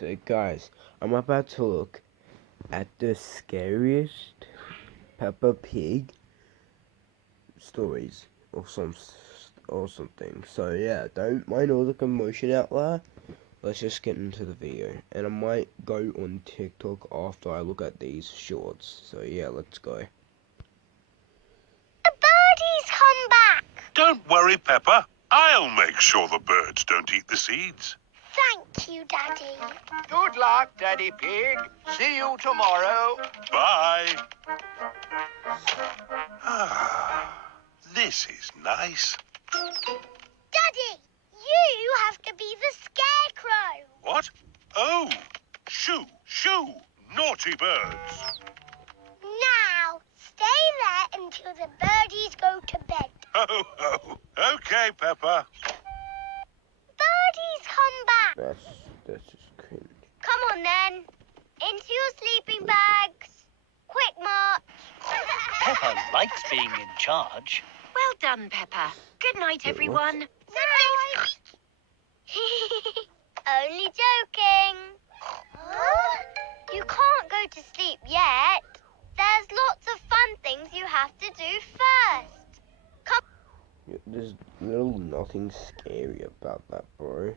So guys, I'm about to look at the scariest Peppa Pig stories or something. So yeah, don't mind all the commotion out there. Let's just get into the video. And I might go on TikTok after I look at these shorts. So yeah, let's go. The birdies come back. Don't worry, Peppa. I'll make sure the birds don't eat the seeds. Thank you, Daddy. Good luck, Daddy Pig. See you tomorrow. Bye. This is nice. Daddy, you have to be the scarecrow. What? Oh, shoo, shoo, naughty birds. Now, stay there until the birdies go to bed. Ho, ho. Okay, Peppa. Birdies come back. That's just cringe. Come on then. Into your sleeping bags. Quick march. Peppa likes being in charge. Well done, Peppa. Good night, everyone. Night. Only joking. You can't go to sleep yet. There's lots of fun things you have to do first. Come. There's little nothing scary about that, bro.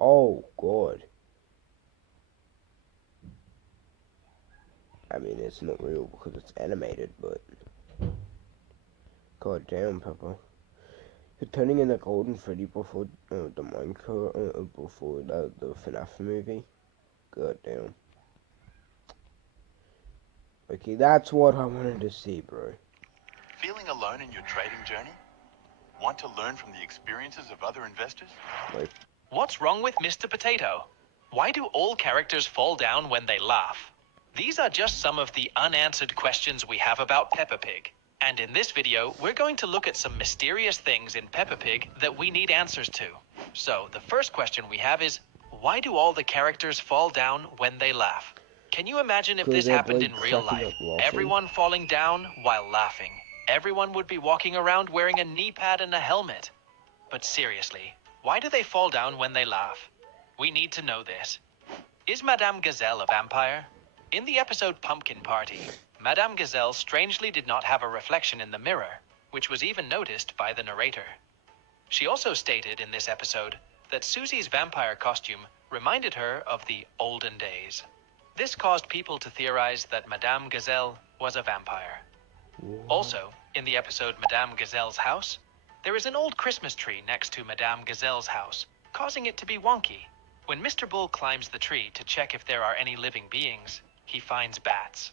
Oh god. I mean, it's not real because it's animated, but god damn, Peppa. You're turning in the Golden Freddy before the Minecraft, before the FNAF movie. God damn. Okay, that's what I wanted to see, bro. Feeling alone in your trading journey? Want to learn from the experiences of other investors? Like, What's wrong with Mr. Potato? Why do all characters fall down when they laugh? These are just some of the unanswered questions we have about Peppa Pig. And in this video, we're going to look at some mysterious things in Peppa Pig that we need answers to. So, the first question we have is, why do all the characters fall down when they laugh? Can you imagine if this happened in real life? Everyone falling down while laughing. Everyone would be walking around wearing a knee pad and a helmet. But seriously, why do they fall down when they laugh? We need to know this. Is Madame Gazelle a vampire? In the episode Pumpkin Party, Madame Gazelle strangely did not have a reflection in the mirror, which was even noticed by the narrator. She also stated in this episode that Susie's vampire costume reminded her of the olden days. This caused people to theorize that Madame Gazelle was a vampire. Also, in the episode Madame Gazelle's House, there is an old Christmas tree next to Madame Gazelle's house, causing it to be wonky. When Mr. Bull climbs the tree to check if there are any living beings, he finds bats.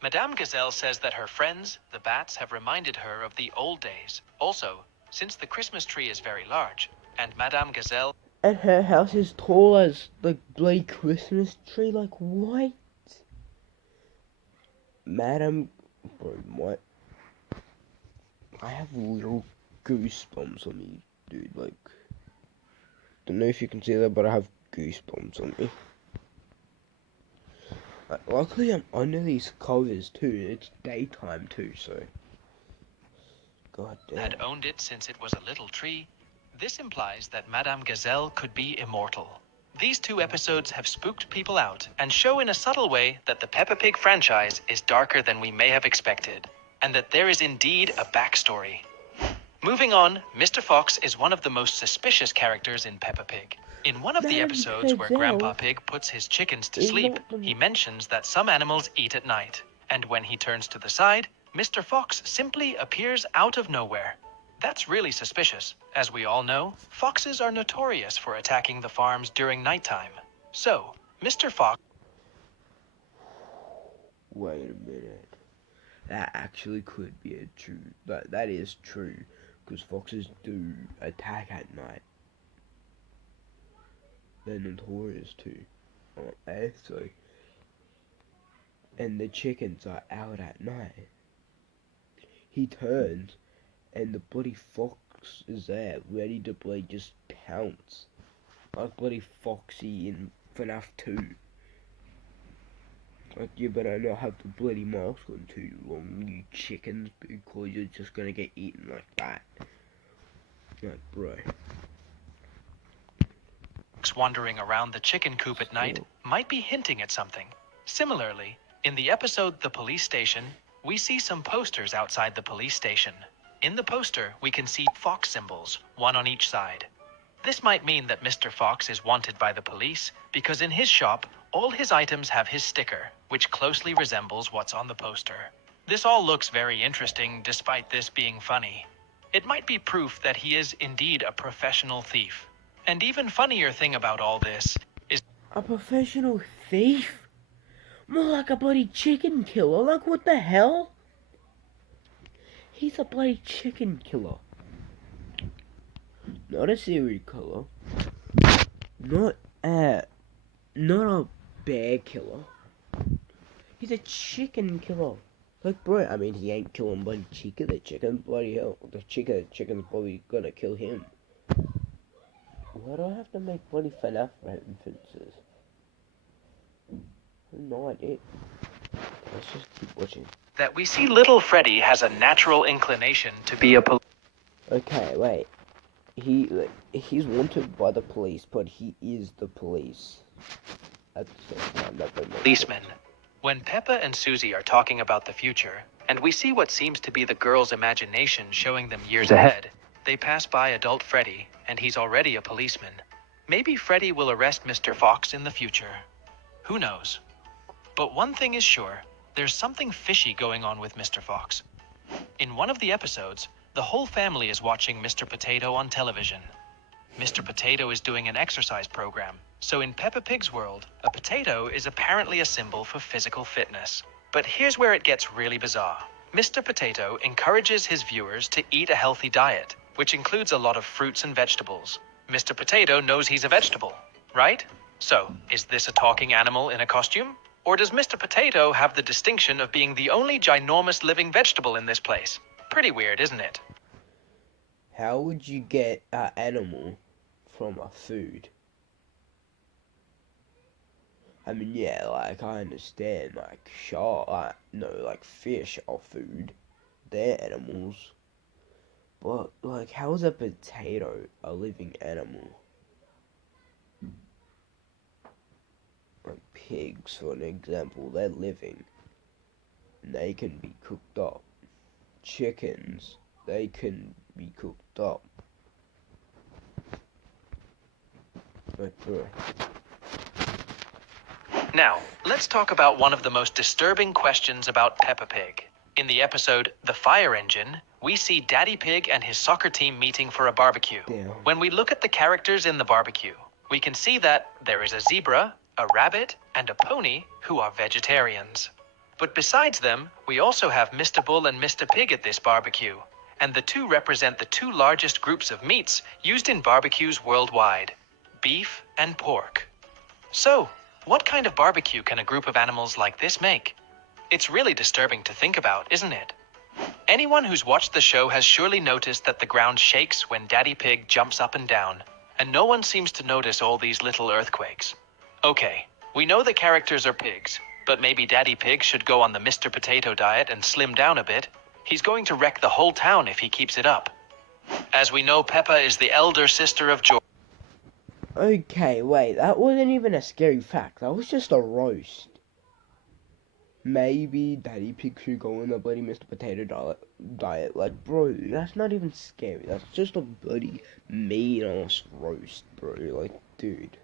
Madame Gazelle says that her friends, the bats, have reminded her of the old days. Also, since the Christmas tree is very large, and Madame Gazelle and her house is tall as the bloody Christmas tree, like what? Madam, bro, what? I have little goosebumps on me, dude, like, don't know if you can see that, but I have goosebumps on me. Luckily I'm under these covers too, it's daytime too, so. God damn. had owned it since it was a little tree. This implies that Madame Gazelle could be immortal. These two episodes have spooked people out and show in a subtle way that the Peppa Pig franchise is darker than we may have expected, and that there is indeed a backstory. Moving on, Mr. Fox is one of the most suspicious characters in Peppa Pig. In one of the episodes where Grandpa Pig puts his chickens to sleep, he mentions that some animals eat at night, and when he turns to the side, Mr. Fox simply appears out of nowhere. That's really suspicious. As we all know, foxes are notorious for attacking the farms during nighttime. So, Mr. Fox... Wait a minute. That actually could be a true... That is true, because foxes do attack at night. They're notorious too, aren't they? So, and the chickens are out at night. He turns, and the bloody fox is there, ready to bloody just pounce, like bloody Foxy in FNAF 2. Like, you better not have the bloody mask on too long, you chickens, because you're just gonna get eaten like that. Like, bro. wandering around the chicken coop at night might be hinting at something. Similarly, in the episode The Police Station, we see some posters outside the police station. In the poster, we can see fox symbols, one on each side. This might mean that Mr. Fox is wanted by the police because in his shop, all his items have his sticker, which closely resembles what's on the poster. This all looks very interesting despite this being funny. It might be proof that he is indeed a professional thief. And even funnier thing about all this is A professional thief? More like a bloody chicken killer. Like, what the hell? He's a bloody chicken killer. Not a serial killer. Not a bear killer. He's a chicken killer. Like, bro, I mean, he ain't killing bloody chicken. The chicken, bloody hell. Chicken's probably gonna kill him. Why do I have to make bloody FNAF references? No idea. Let's just keep watching. that we see little Freddy has a natural inclination to be a Okay, wait. He's wanted by the police, but he is the police. At the same time, that don't make sense. policeman. When Peppa and Susie are talking about the future, and we see what seems to be the girl's imagination showing them years ahead, they pass by adult Freddy, and he's already a policeman. Maybe Freddy will arrest Mr. Fox in the future. Who knows? But one thing is sure, there's something fishy going on with Mr. Fox. In one of the episodes, the whole family is watching Mr. Potato on television. Mr. Potato is doing an exercise program, so in Peppa Pig's world, a potato is apparently a symbol for physical fitness. But here's where it gets really bizarre. Mr. Potato encourages his viewers to eat a healthy diet, which includes a lot of fruits and vegetables. Mr. Potato knows he's a vegetable, right? So, is this a talking animal in a costume? Or does Mr. Potato have the distinction of being the only ginormous living vegetable in this place? Pretty weird, isn't it? How would you get an animal from a food? I mean, yeah, like, I understand, like, shark, like, fish are food. They're animals. But, like, how is a potato a living animal? Like, pigs, for an example, they're living. And they can be cooked up. Chickens, they can be cooked up. Like, bro. Now, let's talk about one of the most disturbing questions about Peppa Pig. In the episode The Fire Engine, we see Daddy Pig and his soccer team meeting for a barbecue. Damn. When we look at the characters in the barbecue, we can see that there is a zebra, a rabbit, and a pony who are vegetarians. But besides them, we also have Mr. Bull and Mr. Pig at this barbecue, and the two represent the two largest groups of meats used in barbecues worldwide, beef and pork. So, what kind of barbecue can a group of animals like this make? It's really disturbing to think about, isn't it? Anyone who's watched the show has surely noticed that the ground shakes when Daddy Pig jumps up and down, and no one seems to notice all these little earthquakes. Okay, we know the characters are pigs, but maybe Daddy Pig should go on the Mr. Potato diet and slim down a bit. He's going to wreck the whole town if he keeps it up. As we know, Peppa is the elder sister of George. Okay, wait, that wasn't even a scary fact. That was just a roast. Maybe Daddy Pig should go on the bloody Mr. Potato diet. Like, bro, that's not even scary. That's just a bloody mean-ass roast, bro. Like, dude.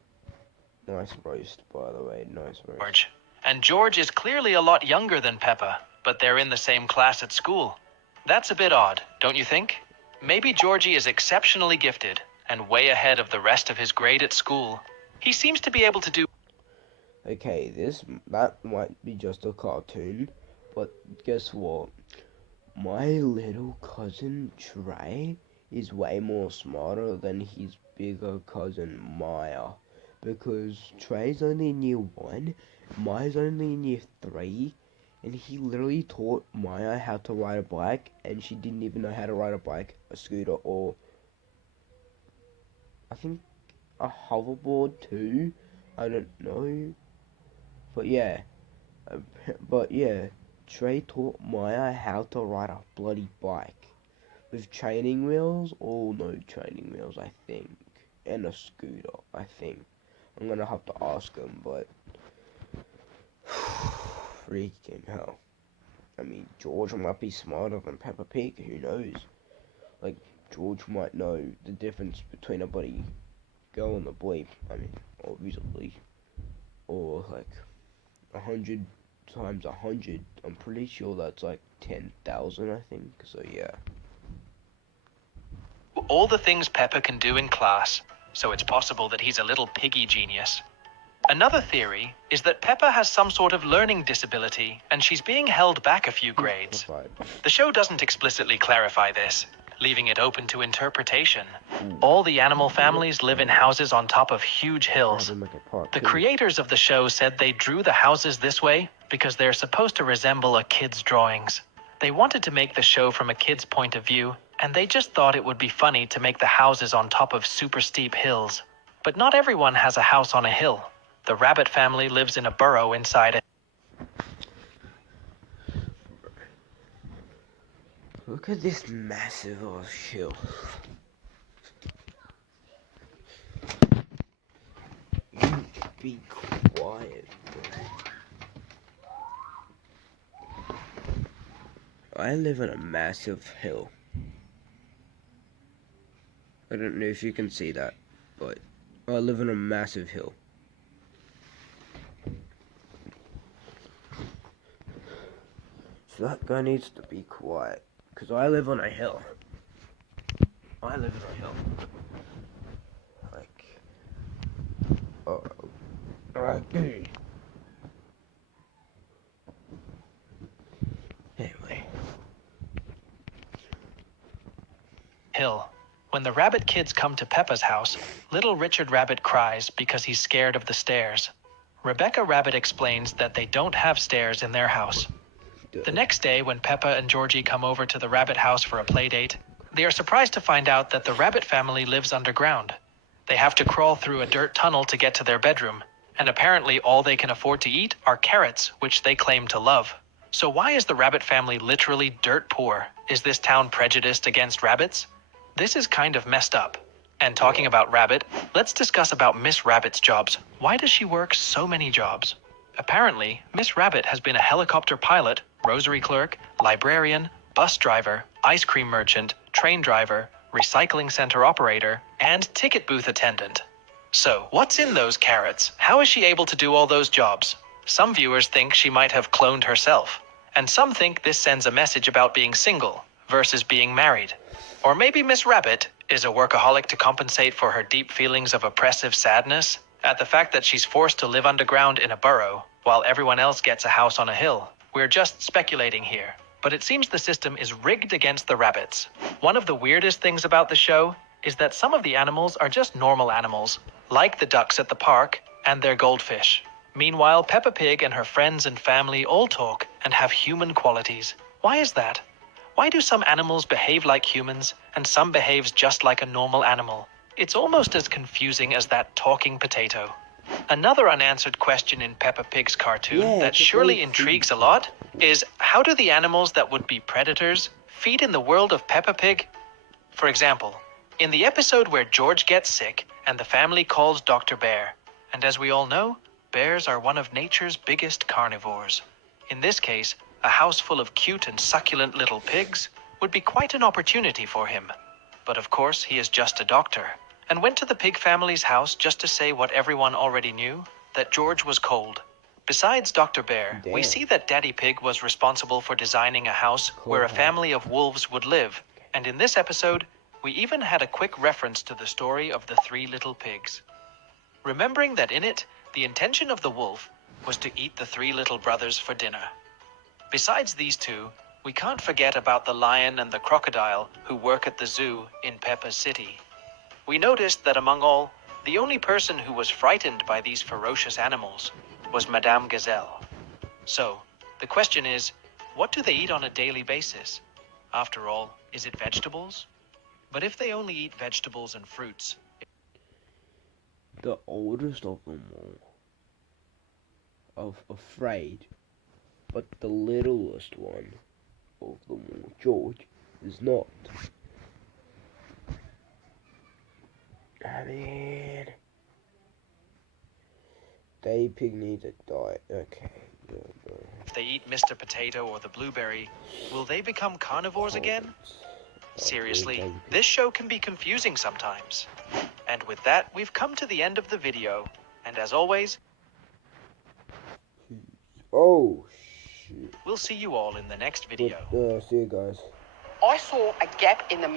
Nice roast, by the way. Nice roast. And George is clearly a lot younger than Peppa, but they're in the same class at school. That's a bit odd, don't you think? Maybe Georgie is exceptionally gifted and way ahead of the rest of his grade at school. He seems to be able to do... Okay, that might be just a cartoon, but guess what? My little cousin Trey is way more smarter than his bigger cousin Maya, because Trey's only in year 1, Maya's only in year 3, and he literally taught Maya how to ride a bike, and she didn't even know how to ride a bike, a scooter, or I think a hoverboard too. I don't know. But yeah, Trey taught Maya how to ride a bloody bike with training wheels or no training wheels, I think. and a scooter, I think. I'm gonna have to ask him, but freaking hell. I mean, George might be smarter than Peppa Pig, who knows? Like, George might know the difference between a bloody girl and a boy, I mean, obviously. Or, like, 100 times 100, I'm pretty sure that's like 10,000, I think, so yeah. All the things Peppa can do in class, so it's possible that he's a little piggy genius. Another theory is that Peppa has some sort of learning disability and she's being held back a few grades. The show doesn't explicitly clarify this, leaving it open to interpretation. All the animal families live in houses on top of huge hills. The creators of the show said they drew the houses this way because they're supposed to resemble a kid's drawings. They wanted to make the show from a kid's point of view, and they just thought it would be funny to make the houses on top of super steep hills. But not everyone has a house on a hill. The rabbit family lives in a burrow inside it. Look at this massive ass hill. You be quiet, bro. I live on a massive hill. I don't know if you can see that, but I live on a massive hill. So that guy needs to be quiet, because I live on a hill. I live on a hill. Like, alright, dude. Anyway. Hill. When the rabbit kids come to Peppa's house, little Richard Rabbit cries because he's scared of the stairs. Rebecca Rabbit explains that they don't have stairs in their house. The next day, when Peppa and Georgie come over to the rabbit house for a play date, they are surprised to find out that the rabbit family lives underground. They have to crawl through a dirt tunnel to get to their bedroom, and apparently all they can afford to eat are carrots, which they claim to love. So why is the rabbit family literally dirt poor? Is this town prejudiced against rabbits? This is kind of messed up. And talking about Rabbit, let's discuss about Miss Rabbit's jobs. Why does she work so many jobs? Apparently, Miss Rabbit has been a helicopter pilot, rosary clerk, librarian, bus driver, ice cream merchant, train driver, recycling center operator, and ticket booth attendant. So, what's in those carrots? How is she able to do all those jobs? Some viewers think she might have cloned herself, and some think this sends a message about being single versus being married. Or maybe Miss Rabbit is a workaholic to compensate for her deep feelings of oppressive sadness at the fact that she's forced to live underground in a burrow while everyone else gets a house on a hill. We're just speculating here, but it seems the system is rigged against the rabbits. One of the weirdest things about the show is that some of the animals are just normal animals, like the ducks at the park and their goldfish. Meanwhile, Peppa Pig and her friends and family all talk and have human qualities. Why is that? Why do some animals behave like humans and some behaves just like a normal animal? It's almost as confusing as that talking potato. Another unanswered question in Peppa Pig's cartoon that surely intrigues a lot is, how do the animals that would be predators feed in the world of Peppa Pig? For example, in the episode where George gets sick and the family calls Dr. Bear, and as we all know, bears are one of nature's biggest carnivores. In this case, a house full of cute and succulent little pigs would be quite an opportunity for him. But of course, he is just a doctor, and went to the pig family's house just to say what everyone already knew, that George was cold. Besides Dr. Bear, we see that Daddy Pig was responsible for designing a house where a family of wolves would live, and in this episode, we even had a quick reference to the story of the three little pigs. Remembering that in it, the intention of the wolf was to eat the three little brothers for dinner. Besides these two, we can't forget about the lion and the crocodile who work at the zoo in Peppa's City. We noticed that among all, the only person who was frightened by these ferocious animals was Madame Gazelle. So, the question is, what do they eat on a daily basis? After all, is it vegetables? But if they only eat vegetables and fruits... The oldest of them all, afraid, but the littlest one of them all, George, is not. I mean, Daddy Pig needs a diet. Okay. If they eat Mr. Potato or the blueberry, will they become carnivores again? Seriously, this show can be confusing sometimes. And with that, we've come to the end of the video. And as always, Oh, shit. we'll see you all in the next video. See you guys. I saw a gap in the